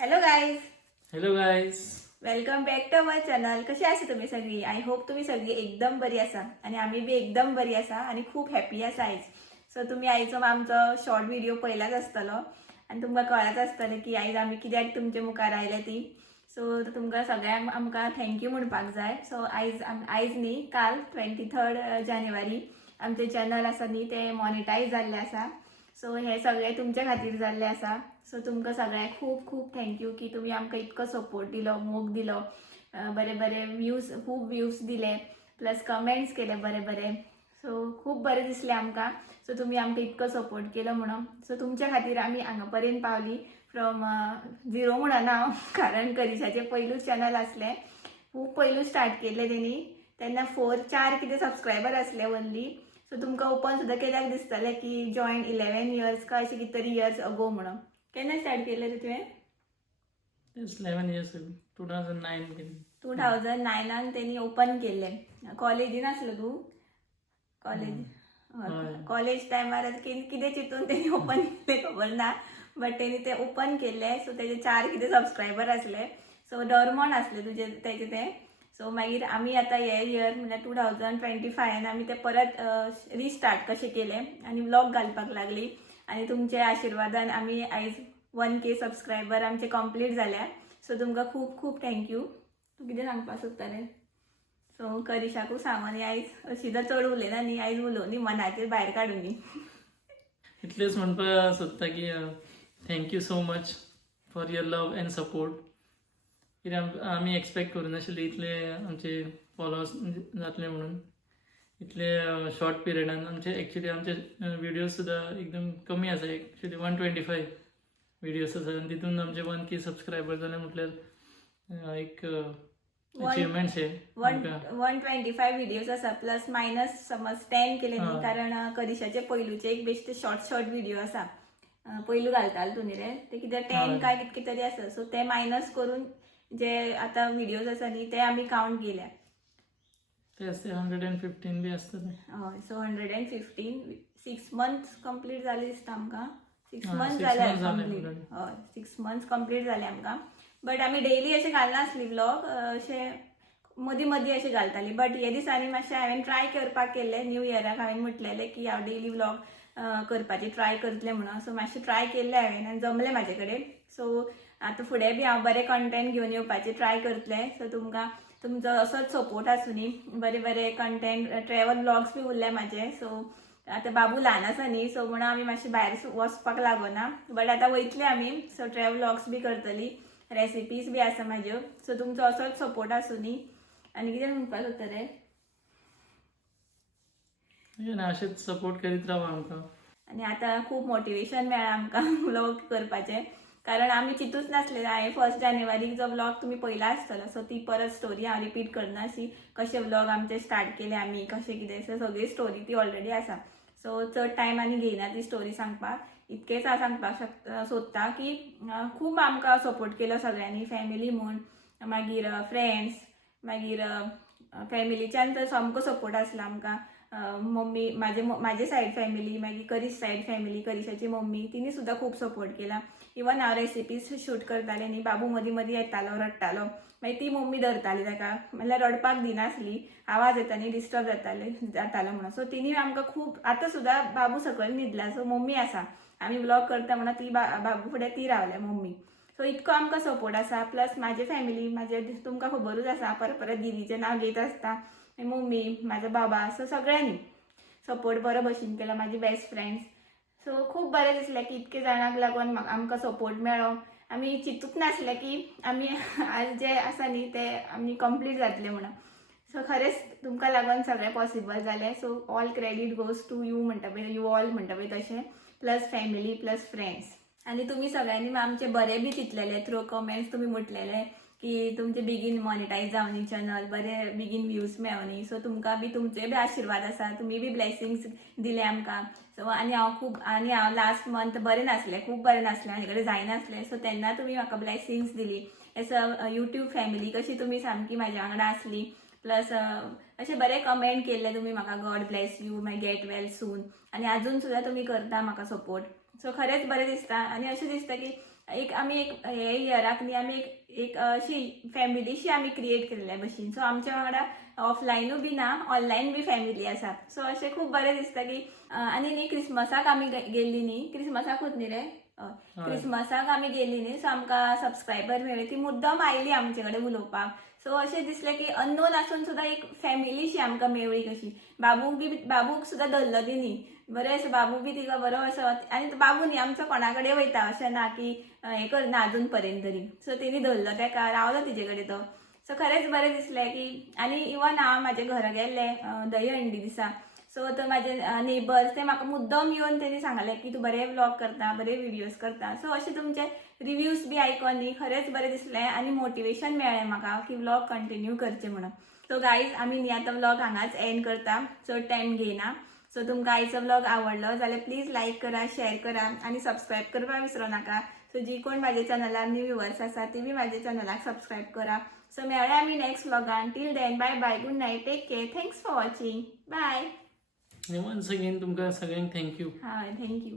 Hello guys, hello guys. Welcome back to our channel. कशी आसा तुम्ही सगळी? आय होप तुम्ही सगळी एकदम बरी आसा आणि आम्ही बी एकदम बरी आसा आणि खूप हॅपी आसा आयज. सो तुम्ही आयचो आमचो शॉर्ट व्हिडिओ पयलाच आसतलो आणि तुमकां कळत आसतलें की आयज आमी कित्याक तुमचे मुखार आयले ती. सो तुमकां सगळ्यांक आमकां थँक्यू म्हणपाक जाय. सो आयज न्ही, काल 23 जानेवारी आमचे चॅनल आसा न्ही ते मॉनिटायज जाल्ले आसा. सो हे सगळे तुमच्या खातीर जाल्ले आसा. सो तुमकां सगळ्यांक खूप खूप थँक्यू की तुम्ही आमकां इतको सपोर्ट दिलो, मोग दिलो, बरे बरे व्ह्यूज, खूप व्ह्यूज दिले, प्लस कमेंट्स केले बरे बरे. सो खूप बरें दिसलें आमकां. सो तुम्ही आमकां इतको सपोर्ट केलो म्हणून. सो तुमच्या खातीर आमी हांगा पर्यंत पावली. फ्रॉम झिरो म्हणना हांव, कारण करिशाचें पयलूच चॅनल आसलें, खूब पयलू स्टार्ट केल्लें तेणी. तेन्ना 4 कितें सबस्क्रायबर आसले ओन्ली. सो तुमकां ओपन सुद्दां केल्याक दिसतलें की जॉयन 11 इयर्स काय अशें कितें तरी इयर्स अगो म्हणून. केन्ना स्टार्ट केल्लें तुवें? 11 years ago, 2009 maybe. 2009 तेणी ओपन केल्लें. कॉलेजीन आसलो तूं? कॉलेज टायमार कितें चिंतून तेणी ओपन केल्लें खबर ना, बट तेणी ते ओपन केल्लें. सो तेजे 4 कितें सबस्क्रायबर आसले. सो डॉर्मॉन आसले तुजे तेजे ते. सो मागीर आमी आतां हे इयर म्हणल्यार 2025 आमी ते परत रिस्टार्ट कशें केलें आनी व्लॉग घालपाक लागली. आणि तुमच्या आशिर्वादान आमी आयज 1K सबस्क्रायबर आमचे कंप्लीट जाल्या. सो तुमकां खूप खूप थँक्यू. तूं कितें सांगपाक सोदतालें? सो करिशाकू सांग आनी आयज अशी जर चड उलयना न्ही, आयज उलोवनी मनाचेर भायर काडून न्ही. इतलेंच म्हणपाक सोदता की thank you so much for your love and support. कित्याक आमी एक्सपेक्ट करूं नाशिल्ले इतले आमचे फॉलोअर्स जातले म्हणून. इतले शॉर्ट पिरियडान आमचे व्हिडिओज सुद्दां एकदम कमी आसा. एक्चुली 125 व्हिडिओज आसा आनी तितून आमचे 1K सबस्क्रायबर जाले म्हटल्यार एक अचिवमेंट शे. 125 व्हिडिओज आसा, प्लस मायनस समज 10 केले न्ही, कारण करिशाचे पयलूचे एक बेश्टे शॉर्ट व्हिडिओ आसा. पयलू घालताले तुमी रे ते कितें 10 काय कितके तरी आसा. सो ते मायनस करून जे आतां व्हिडिओज आसा न्ही ते आमी कावंट केल्या. ते असते 115 बी आसतले. हय, सो 115 6 मंथ्स कंप्लीट जाले दिसता आमकां. 6 मंथ्स 6 जाले months जाले कंप्लीट. already. हय, 6 मंथ्स कंप्लीट जाले आमकां. बट आमी डेली अशें घालनासली व्लॉग, अशें मदीं मदीं अशें घालताली. बट हे दिसांनी मातशें हांवें ट्राय करपाक केल्लें. न्यू इयराक हांवें म्हटलेलें की हांव डेली व्लॉग करपाची ट्राय करतलें म्हणून. सो मातशें ट्राय केल्लें हांवें आनी जमलें म्हाजे कडेन. सो आतां फुडें बी हांव बरें कंटेंट घेवन येवपाचें ट्राय करतलें. सो तुमकां तुमचो असोच सपोर्ट आसूं न्ही. बरें बरें कंटेंट, ट्रॅव्हल व्लॉग्स बी उरले म्हाजे. सो आतां बाबू ल्हान आसा न्ही, सो म्हणून आमी मातशें भायर वचपाक लागना. बट आतां वयतली आमी. सो ट्रॅव्हल व्लॉग्स बी करतली, रेसिपीज बी आसा म्हाज्यो. सो तुमचो असोच सपोर्ट आसूं न्ही. आनी कितें म्हणपाक सोदतलें? अशेंच सपोर्ट करीत रावा आमकां. आणि आता खूप मोटिवेशन मेळ्ळां आमकां व्लॉग करपाचें, कारण आमी चिंतूच नासलें. हांवें 1 जानेवारीक जो व्लॉग तुमी पयला आसतलो, सो ती परत स्टोरी हांव रिपीट करना. अशी कशें व्लॉग आमचे स्टार्ट केले आमी, कशें कितें, सो सगळी स्टोरी ती ऑलरेडी आसा. सो चड टायम आनी घेयना ती स्टोरी सांगपाक. इतकेंच हांव सांगपाक सोदतां की खूब आमकां सपोर्ट केलो सगळ्यांनी, फॅमिली म्हूण, मागीर फ्रेंड्स, मागीर फॅमिलीच्यान तर सामको सपोर्ट आसलो आमकां. मम्मी, म्हाजे सायड फॅमिली, मागीर करिश सायड फॅमिली, करिशाची मम्मी, तिणी सुद्दां खूब सपोर्ट केला. इवन हांव रेसिपीज शूट करतालें न्ही, बाबू मदीं मदीं येतालो, रडटालो, मागीर ती मम्मी धरताली ताका, म्हणल्यार रडपाक दिनासली, आवाज येता न्ही, डिस्टर्ब जातालो म्हणून. सो तिणी आमकां खूब, आतां सुद्दां बाबू सकयल न्हिदला, सो मम्मी आसा, आमी व्लॉग करता म्हणून ती बाबू फुडें ती रावल्या मम्मी. सो इतको आमकां सपोर्ट आसा. प्लस म्हाजे फॅमिली, म्हाजे तुमकां खबरूच आसा, परत दिदीचें नांव घेत आसता, मम्मी, म्हाजो बाबा, सो सगळ्यांनी सपोर्ट बरो भशेन केला. म्हाजी बेस्ट फ्रेंड्स. सो खूब बरें दिसलें की इतके जाणांक लागून आमकां सपोर्ट मेळ्ळो. आमी चिंतूच नासलें की आमी आज जे आसा न्ही ते आमी कंप्लीट जातले म्हणून. सो खरेंच तुमकां लागून सगळें पॉसिबल जालें. So all credit goes to you म्हणटा पळय, यू ऑल म्हणटा पळय तशें, प्लस फॅमिली, प्लस फ्रेंड्स. आनी तुमी सगळ्यांनी आमचे बरें बी चिंतलेले. थ्रू कमेंट्स तुमी म्हटलेले की तुमचे बेगीन मॉनिटायज जावनी चॅनल, बरे बेगीन व्ह्यूज मेळोनी. सो तुमकां बी तुमचे बी आशिर्वाद आसा, तुमी बी ब्लेसिंग्स दिले आमकां. सो आनी हांव लास्ट मंथ बरें नासलें, खूब बरें नासलें, हाजे कडेन जायनासलें. सो तेन्ना तुमी म्हाका ब्लेसिंग्स दिली. एज अ यूट्यूब फॅमिली कशी तुमी सामकी म्हाज्या वांगडा आसली. प्लस अशें बरें कमेंट केल्ले तुमी म्हाका, गॉड ब्लेस यू, मागीर गेट वेल सून. आनी आजून सुद्दां तुमी करता म्हाका सपोर्ट. सो खरेंच बरें दिसता. आनी अशें दिसता की एक आमी एक हे इयराक न्ही आमी एक अशी फॅमिलीशी आमी क्रिएट केल्ल्या भशेन. सो आमच्या वांगडा ऑफलायनूय बी ना, ऑनलायन बी फॅमिली आसा. सो अशें खूब बरें दिसता की आनी न्ही क्रिसमसाक आमी गेल्ली न्ही, क्रिसमसाकूच न्ही रे, क्रिसमसाक आमी गेल्ली न्ही. सो आमकां सबस्क्रायबर मेळ्ळी, ती मुद्दम आयली आमचे कडेन उलोवपाक. सो अशें दिसलें की अननोन आसून सुद्दां एक फॅमिलीशी आमकां मेळ्ळी कशी. बाबूक सुद्दां धरलो तिणी, बरें असो बाबू बी तिका बरो असो. आनी बाबू न्ही आमचो कोणा कडेन वयता अशें ना की हें करना अजून पर्यंत तरी. सो तिणी धरलो तेका, रावलो तिचे कडेन तो. सो खरेंच बरें दिसलें की. आनी इवन हांव म्हाजे घरा गेल्लें दहीहंडी दिसा. सो तो म्हाजे नेबर्स ते म्हाका मुद्दम येवन तेणी सांगलें की तूं बरे व्लॉग करता, बरे व्हिडियोज करता. सो अशें तुमचे रिव्ह्यूज बी आयकून न्ही खरेंच बरें दिसलें आनी मोटिवेशन मेळ्ळें म्हाका की व्लॉग कंटिन्यू करचें म्हणून. सो गायज आमी न्ही आतां व्लॉग हांगाच एंड करता, चड टायम घेयना. सो तुमकां आयचो व्लॉग आवडलो जाल्यार प्लीज लायक करा, शेअर करा आनी सबस्क्रायब करपाक विसरो नाका. सो जी कोण म्हाज्या चॅनलार न्यू व्ह्युअर्स आसा ती बी म्हाज्या चॅनलाक सबस्क्रायब करा. सो मेळ्या आमी नेक्स्ट व्लॉगान. Till then bye bye, good night, take care, thanks for watching, bye. Once again तुमकां सगळ्यांक थँक्यू. हां, थँक्यू.